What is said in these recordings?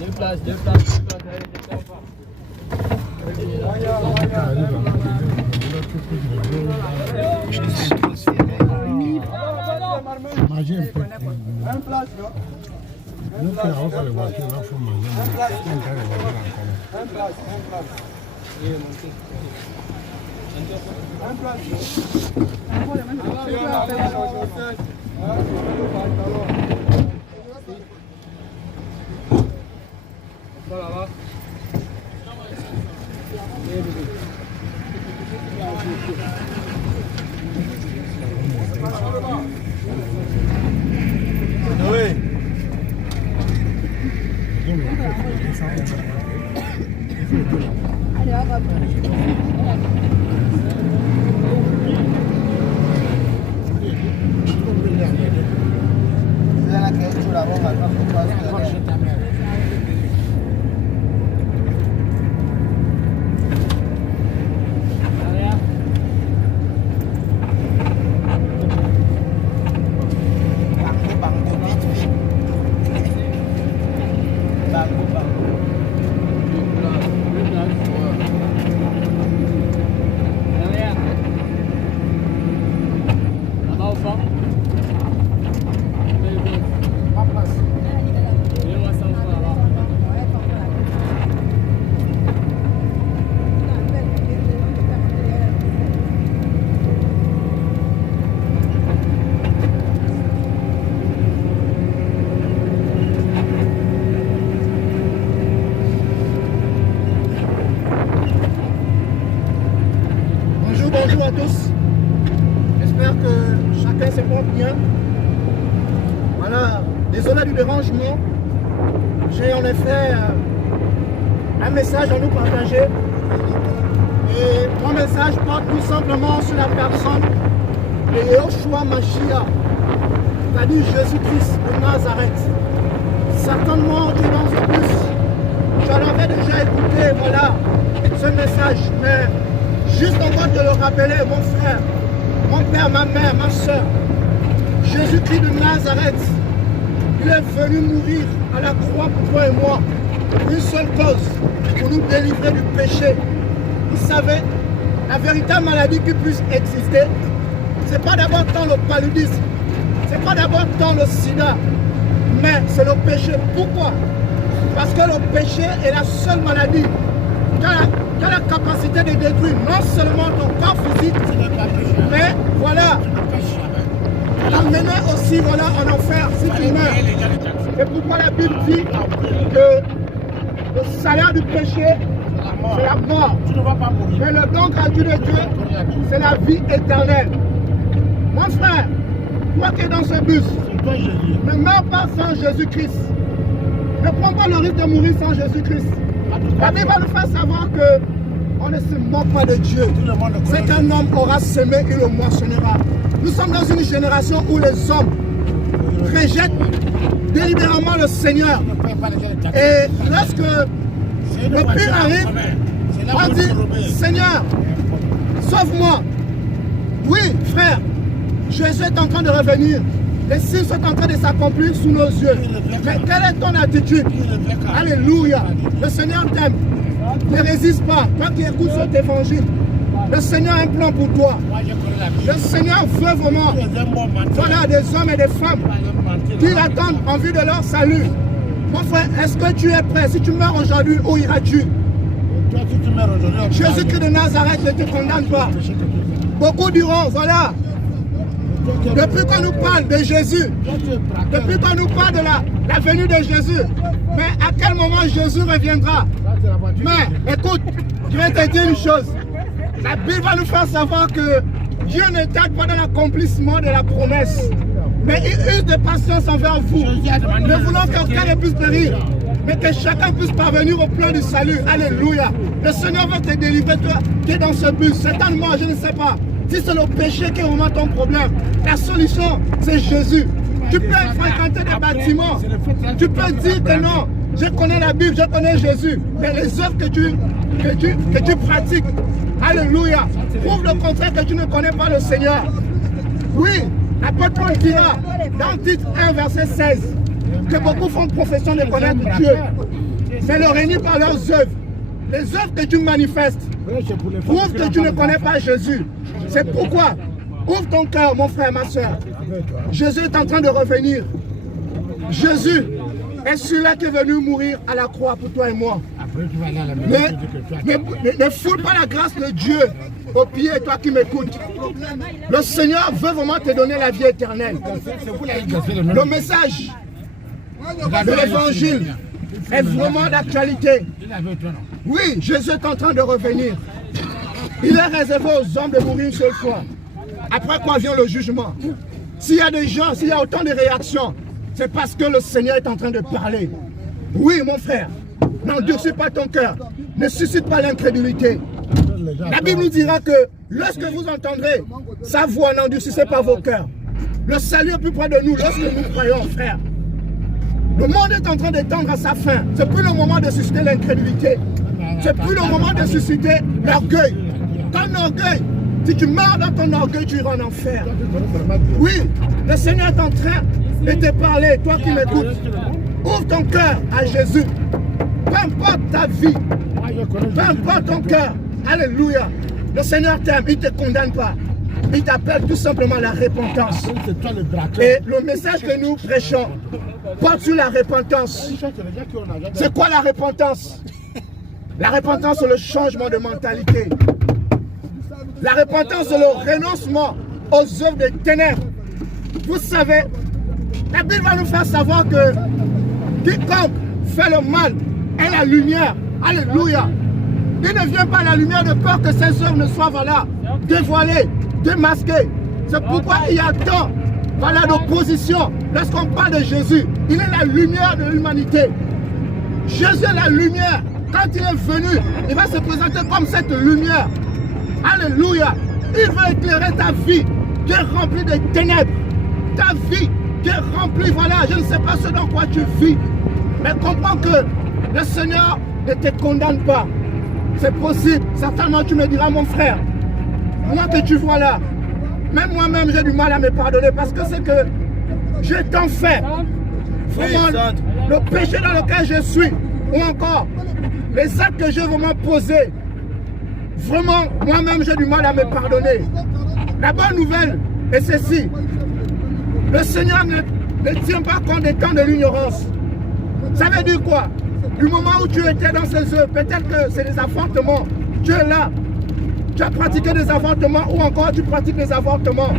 Deux places, deux places, deux places. Je te fais transférer. Manger un peu. Un place, non? Nous faisons encore les voitures, là, il faut manger. Un place, un place. Un place. Oui. Bonjour à tous. J'espère que chacun se porte bien. Voilà, désolé du dérangement. J'ai en effet un message à nous partager. Et mon message porte tout simplement sur la personne de Yeshua Mashiach, c'est-à-dire Jésus-Christ de Nazareth. Certainement que dans ce bus, j'en avais déjà écouté, voilà, ce message, mais juste encore de le rappeler, mon frère, mon père, ma mère, ma soeur, Jésus-Christ de Nazareth, il est venu mourir à la croix pour toi et moi, une seule cause, pour nous délivrer du péché. Vous savez, la véritable maladie qui puisse exister, ce n'est pas d'abord tant le paludisme, ce n'est pas d'abord tant le sida, mais c'est le péché. Pourquoi? Parce que le péché est la seule maladie qui a la capacité de détruire non seulement ton corps physique, mais voilà, l'amener aussi voilà, en enfer si tu meurs. C'est pourquoi la Bible dit que le salaire du péché, c'est la mort. Mais le don gratuit de Dieu, c'est la vie éternelle. Mon frère, toi qui es dans ce bus, ne meurs pas sans Jésus-Christ. Ne prends pas le risque de mourir sans Jésus-Christ. La Bible va nous faire savoir que on ne se moque pas de Dieu. C'est qu'un homme aura semé, il le moissonnera. Nous sommes dans une génération où les hommes rejettent délibérément le Seigneur. Et lorsque le pire arrive, on dit, Seigneur, sauve-moi. Oui, frère, Jésus est en train de revenir. Les signes sont en train de s'accomplir sous nos yeux. Mais quelle est ton attitude? Alléluia. Le Seigneur t'aime. Ne résiste pas. Toi qui écoutes cet évangile, le Seigneur a un plan pour toi. Le Seigneur veut vraiment, voilà, des hommes et des femmes qui l'attendent en vue de leur salut. Mon frère, est-ce que tu es prêt? Si tu meurs aujourd'hui, où iras-tu? Jésus-Christ de Nazareth ne te condamne pas. Beaucoup diront, voilà, depuis qu'on nous parle de Jésus, depuis qu'on nous parle de la venue de Jésus, mais à quel moment Jésus reviendra? Mais écoute, je vais te dire une chose. La Bible va nous faire savoir que Dieu ne tarde pas dans l'accomplissement de la promesse, mais il use de patience envers vous. Ne voulons qu'aucun ne puisse périr, mais que chacun puisse parvenir au plan du salut. Alléluia. Le Seigneur va te délivrer, toi qui es dans ce but. Certainement, je ne sais pas. Si c'est le péché qui est vraiment ton problème, la solution, c'est Jésus. Tu peux fréquenter des bâtiments. Tu peux dire que non, je connais la Bible, je connais Jésus. Mais les œuvres que tu pratiques, alléluia, prouve le contraire que tu ne connais pas le Seigneur. Oui, l'apôtre Paul dira dans Titre 1, verset 16, que beaucoup font profession de connaître Dieu, mais le réunir par leurs œuvres. Les œuvres que tu manifestes prouvent que tu ne connais pas Jésus. C'est pourquoi, ouvre ton cœur, mon frère, ma soeur. Jésus est en train de revenir. Jésus est celui-là qui est venu mourir à la croix pour toi et moi. Ne foule pas la grâce de Dieu au pied, toi qui m'écoutes. Le Seigneur veut vraiment te donner la vie éternelle. Le message de l'évangile est vraiment d'actualité. Oui, Jésus est en train de revenir. Il est réservé aux hommes de mourir une seule fois. Après quoi vient le jugement. S'il y a des gens, s'il y a autant de réactions, c'est parce que le Seigneur est en train de parler. Oui, mon frère, n'endurcis pas ton cœur. Ne suscite pas l'incrédulité. La Bible nous dira que lorsque vous entendrez sa voix, n'endurcissez pas vos cœurs. Le salut est plus près de nous lorsque nous croyons, frère. Le monde est en train de tendre à sa fin. C'est plus le moment de susciter l'incrédulité. C'est plus le moment de susciter l'orgueil. Ton orgueil, si tu meurs dans ton orgueil, tu iras en enfer. Oui, le Seigneur est en train de te parler, toi qui m'écoutes. Ouvre ton cœur à Jésus. Peu importe ta vie, peu importe ton cœur. Alléluia. Le Seigneur t'aime, il ne te condamne pas. Il t'appelle tout simplement la repentance. Et le message que nous prêchons porte sur la repentance. C'est quoi la repentance? La repentance, c'est le changement de mentalité. La repentance, c'est le renoncement aux œuvres des ténèbres. Vous savez, la Bible va nous faire savoir que quiconque fait le mal est la lumière. Alléluia. Il ne vient pas à la lumière de peur que ses œuvres ne soient dévoilées, démasquées. C'est pourquoi il y a tant d'opposition. Lorsqu'on parle de Jésus, il est la lumière de l'humanité. Jésus est la lumière. Quand il est venu, il va se présenter comme cette lumière. Alléluia. Il veut éclairer ta vie qui est remplie de ténèbres. Ta vie qui est remplie, voilà, je ne sais pas ce dans quoi tu vis. Mais comprends que le Seigneur ne te condamne pas. C'est possible. Certainement tu me diras, mon frère, moi que tu vois là, même moi-même j'ai du mal à me pardonner parce que c'est que j'ai tant fait. Vraiment, le péché dans lequel je suis, ou encore les actes que j'ai vraiment posés, vraiment, moi-même j'ai du mal à me pardonner. La bonne nouvelle est ceci. Le Seigneur ne tient pas compte des temps de l'ignorance. Ça veut dire quoi? Du moment où tu étais dans ces œuvres, peut-être que c'est des avortements. Tu es là, tu as pratiqué des avortements ou encore tu pratiques des avortements.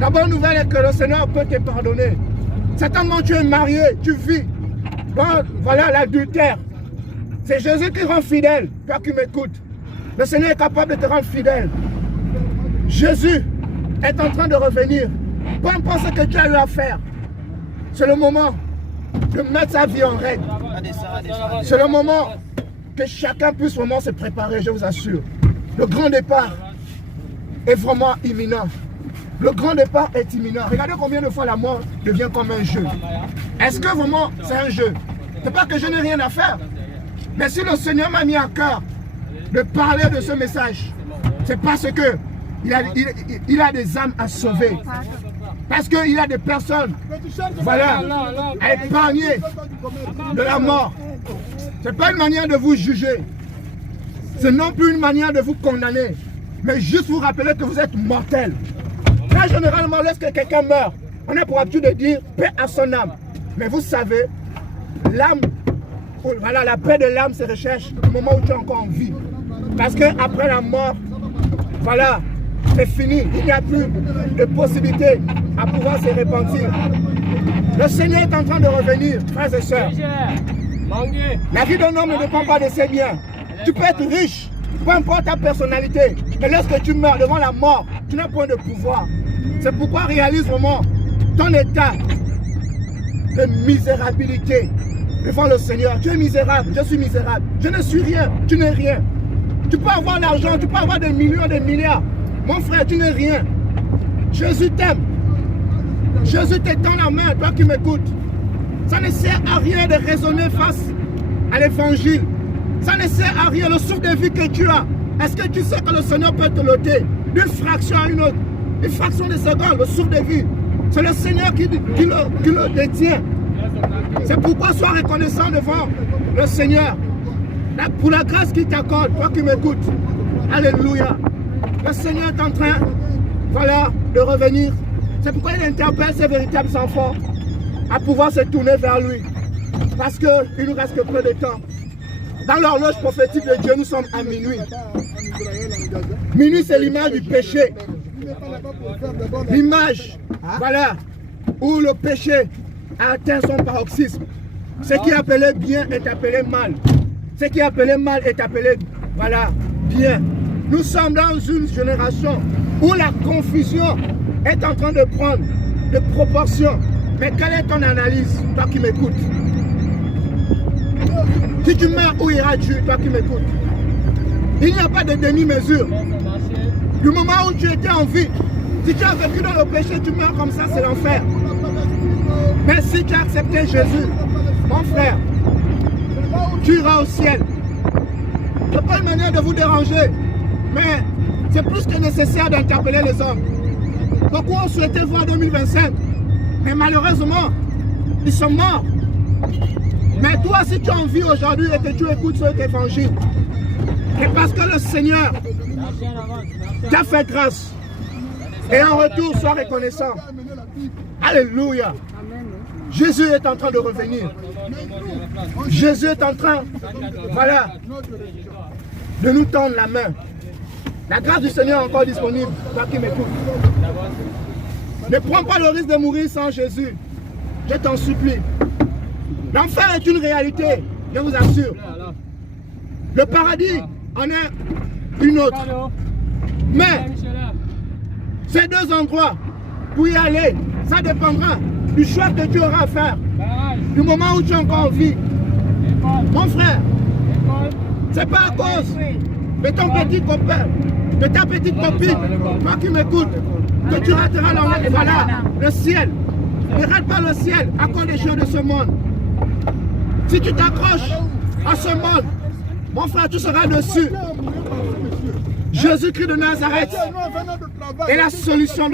La bonne nouvelle est que le Seigneur peut te pardonner. Certainement tu es marié, tu vis dans voilà, l'adultère. C'est Jésus qui rend fidèle, toi qui m'écoutes. Le Seigneur est capable de te rendre fidèle. Jésus est en train de revenir. Peu importe ce que tu as eu à faire, c'est le moment de mettre sa vie en règle. C'est le moment que chacun puisse vraiment se préparer, je vous assure. Le grand départ est vraiment imminent. Le grand départ est imminent. Regardez combien de fois la mort devient comme un jeu. Est-ce que vraiment c'est un jeu? C'est pas que je n'ai rien à faire. Mais si le Seigneur m'a mis à cœur de parler de ce message, c'est parce que il a des âmes à sauver. Parce qu'il a des personnes, voilà, à épargner de la mort. Ce n'est pas une manière de vous juger. C'est non plus une manière de vous condamner. Mais juste vous rappeler que vous êtes mortel. Là, généralement, lorsque quelqu'un meurt, on a pour habitude de dire paix à son âme. Mais vous savez, l'âme, voilà, la paix de l'âme se recherche au moment où tu es encore en vie. Parce qu'après la mort, voilà, c'est fini. Il n'y a plus de possibilité à pouvoir se repentir. Le Seigneur est en train de revenir, frères et sœurs. La vie d'un homme ne dépend pas de ses biens. Tu peux être riche, peu importe ta personnalité. Mais lorsque tu meurs devant la mort, tu n'as point de pouvoir. C'est pourquoi réalise vraiment ton état de misérabilité devant le Seigneur. Tu es misérable, je suis misérable. Je ne suis rien, tu n'es rien. Tu peux avoir l'argent, tu peux avoir des millions, des milliards. Mon frère, tu n'es rien. Jésus t'aime. Jésus t'étend la main, toi qui m'écoutes. Ça ne sert à rien de raisonner face à l'évangile. Ça ne sert à rien, le souffle de vie que tu as. Est-ce que tu sais que le Seigneur peut te l'ôter d'une fraction à une autre? Une fraction de seconde, le souffle de vie. C'est le Seigneur qui le détient. C'est pourquoi sois reconnaissant devant le Seigneur pour la grâce qu'il t'accorde, toi qui m'écoutes. Alléluia. Le Seigneur est en train, voilà, de revenir. C'est pourquoi il interpelle ces véritables enfants à pouvoir se tourner vers lui. Parce qu'il ne nous reste que peu de temps. Dans l'horloge prophétique de Dieu, nous sommes à minuit. Minuit, c'est l'image du péché. L'image, voilà, où le péché a atteint son paroxysme. Ce qui est appelé bien est appelé mal. Ce qui est appelé mal est appelé, voilà, bien. Nous sommes dans une génération où la confusion est en train de prendre des proportions. Mais quelle est ton analyse, toi qui m'écoutes? Si tu meurs, où iras-tu, toi qui m'écoutes? Il n'y a pas de demi-mesure. Du moment où tu étais en vie, si tu as vécu dans le péché, tu meurs comme ça, c'est l'enfer. Mais si tu as accepté Jésus, mon frère, tu iras au ciel. Ce n'est pas une manière de vous déranger, mais c'est plus que nécessaire d'interpeller les hommes. Beaucoup ont souhaité voir 2025, mais malheureusement, ils sont morts. Mais toi, si tu as envie aujourd'hui et que tu écoutes cet évangile, c'est parce que le Seigneur t'a fait grâce. Et en retour, sois reconnaissant. Alléluia. Jésus est en train de revenir. Jésus est en train, voilà, de nous tendre la main. La grâce du Seigneur est encore disponible, toi qui m'écoutes. Ne prends pas le risque de mourir sans Jésus. Je t'en supplie. L'enfer est une réalité, je vous assure. Le paradis en est une autre. Mais ces deux endroits, pour y aller, ça dépendra du choix que tu auras à faire. Du moment où tu es encore en vie. Mon frère, c'est pas à cause de ton petit copain, de ta petite copine, toi qui m'écoutes, que tu rateras le ciel. Ne rate pas le ciel à cause des choses de ce monde. Si tu t'accroches à ce monde, mon frère, tu seras dessus. Jésus-Christ de Nazareth est la solution.